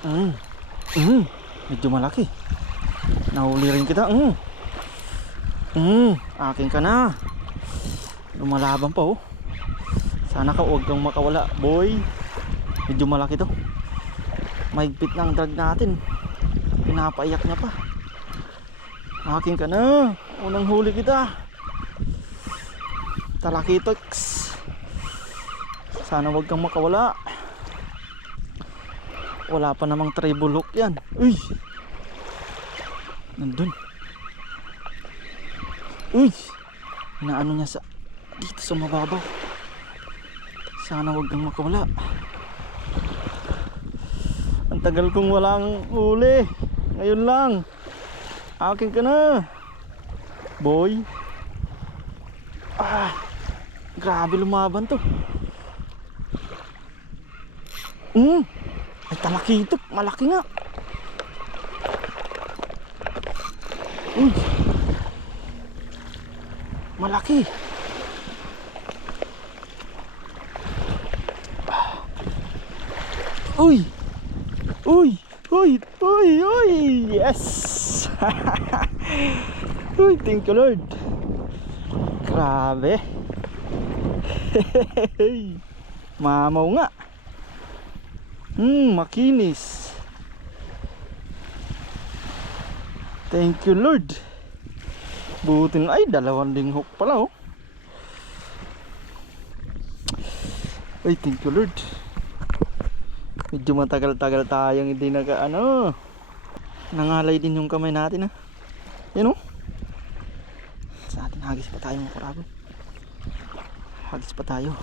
Mm. Mm. Medyo malaki. Nahuli rin kita. Akin ka na. Lumalaban pa oh. Sana ka huwag kang makawala, boy. Medyo malaki to. Mahigpit na ang drag natin. Pinapaiyak niya pa. Akin ka na. Unang huli kita. Talakitox. Sana huwag kang makawala. Wala pa namang treble hook yan. Uy! Nandun. Uy! Inaano niya sa dito sa mababaw. Sana huwag kang makawala. Ang tagal kong walang huli. Ngayon lang. Akin ka na, boy. Grabe lumaban to. Ay talakitok, malaki nga. Uy, malaki. Uy, uy, uy, uy, uy, yes. Uy, thank you Lord. Grabe. Mamaw nga. Makinis. Thank you Lord. Buti nga ay dalawang ding hook pala oh. Ay thank you Lord. Medyo matagal-tagal tayong hindi nangalay din yung kamay natin ha. Yan oh. Sa atin hagis pa tayo mga kurabon. Hagis pa tayo.